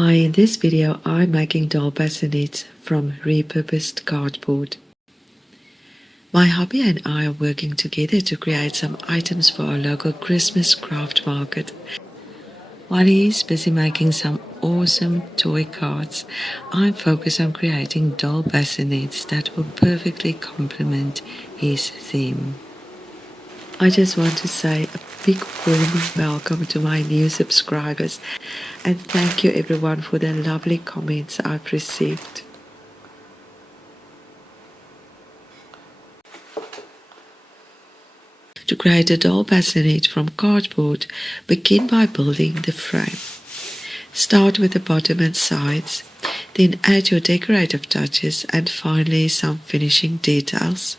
Hi, in this video I'm making doll bassinets from repurposed cardboard. My hubby and I are working together to create some items for our local Christmas craft market. While he's busy making some awesome toy cards, I'm focused on creating doll bassinets that will perfectly complement his theme. I just want to say a big warm welcome to my new subscribers and thank you everyone for the lovely comments I've received. To create a doll bassinet from cardboard, begin by building the frame. Start with the bottom and sides, then add your decorative touches and finally some finishing details.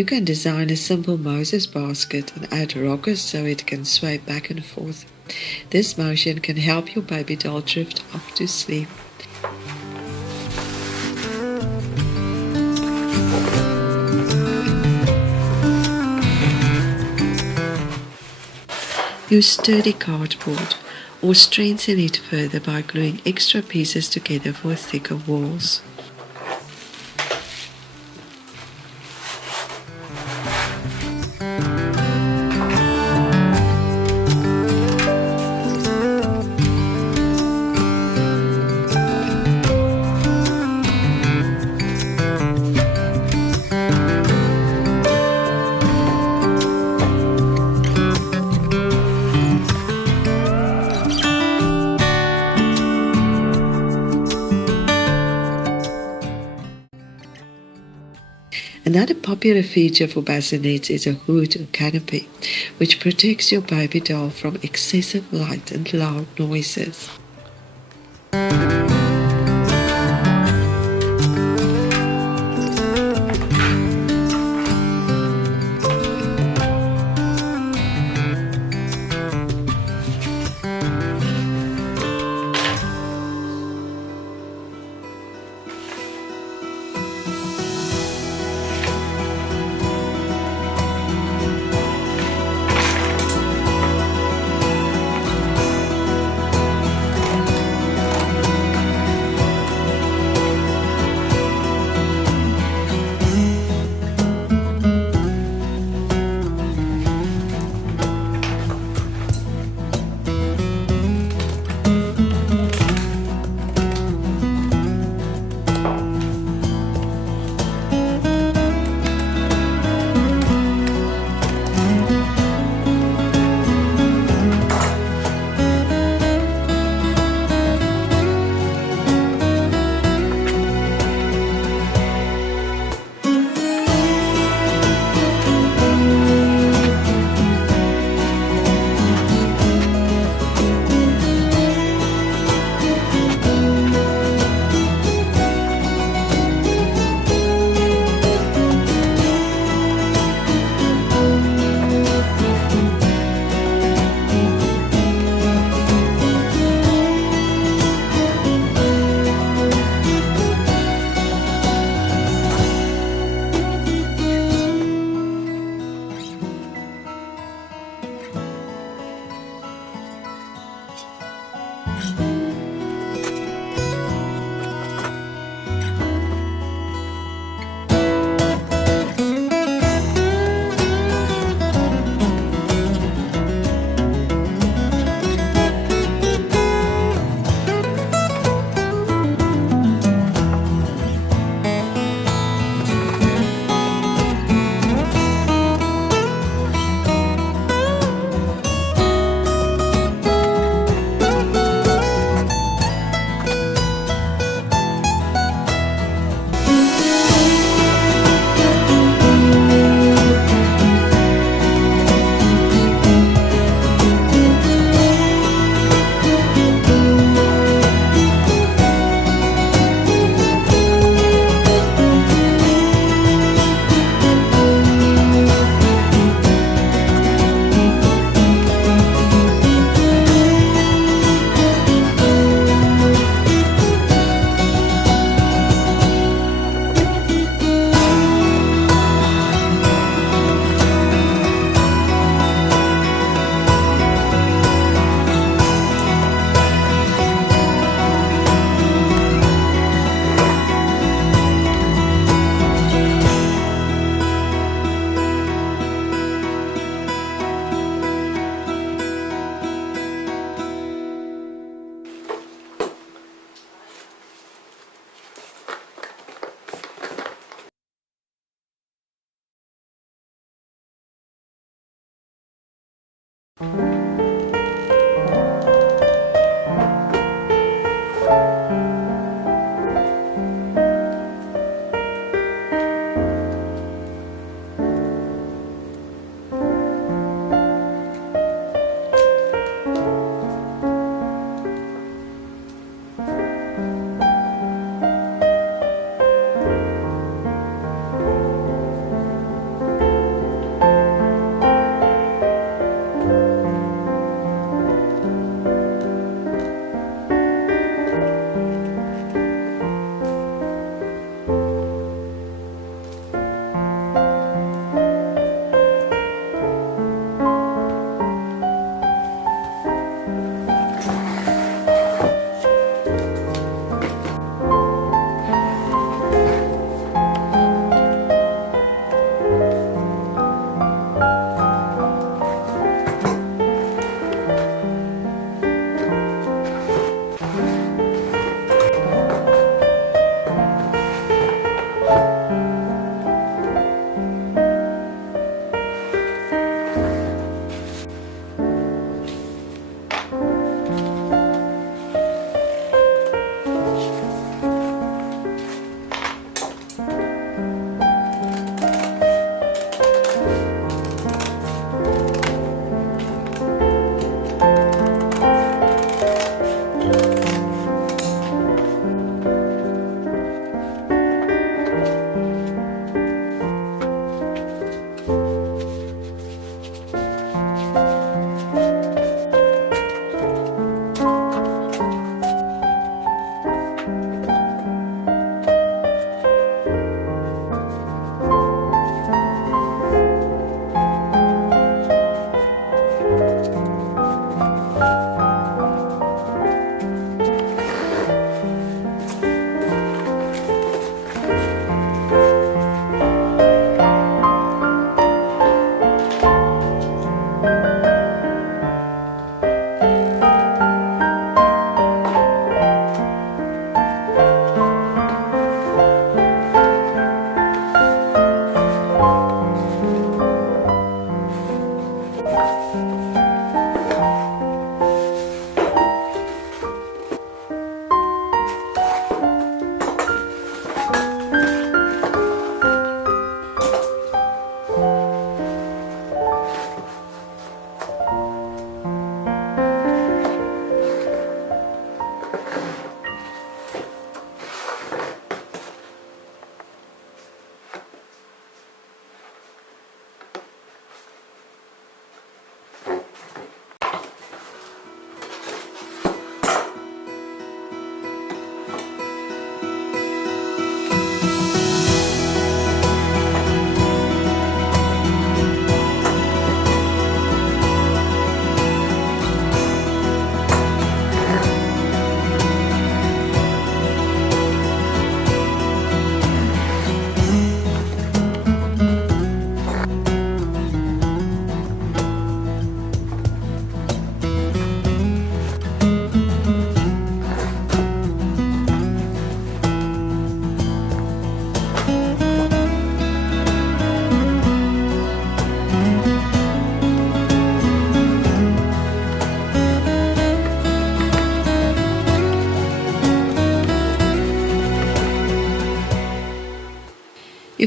You can design a simple Moses basket and add rockers so it can sway back and forth. This motion can help your baby doll drift off to sleep. Use sturdy cardboard or strengthen it further by gluing extra pieces together for thicker walls. Another popular feature for bassinets is a hood or canopy, which protects your baby doll from excessive light and loud noises.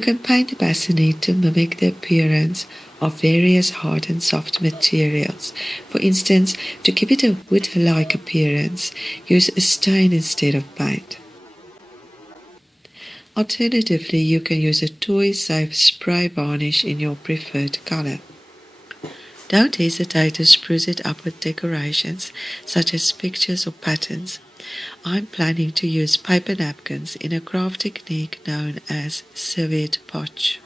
can paint the bassinet to mimic the appearance of various hard and soft materials. For instance, to give it a wood-like appearance, use a stain instead of paint. Alternatively, you can use a toy-safe spray varnish in your preferred color. Don't hesitate to spruce it up with decorations such as pictures or patterns. I'm planning to use paper napkins in a craft technique known as Serviette Podge.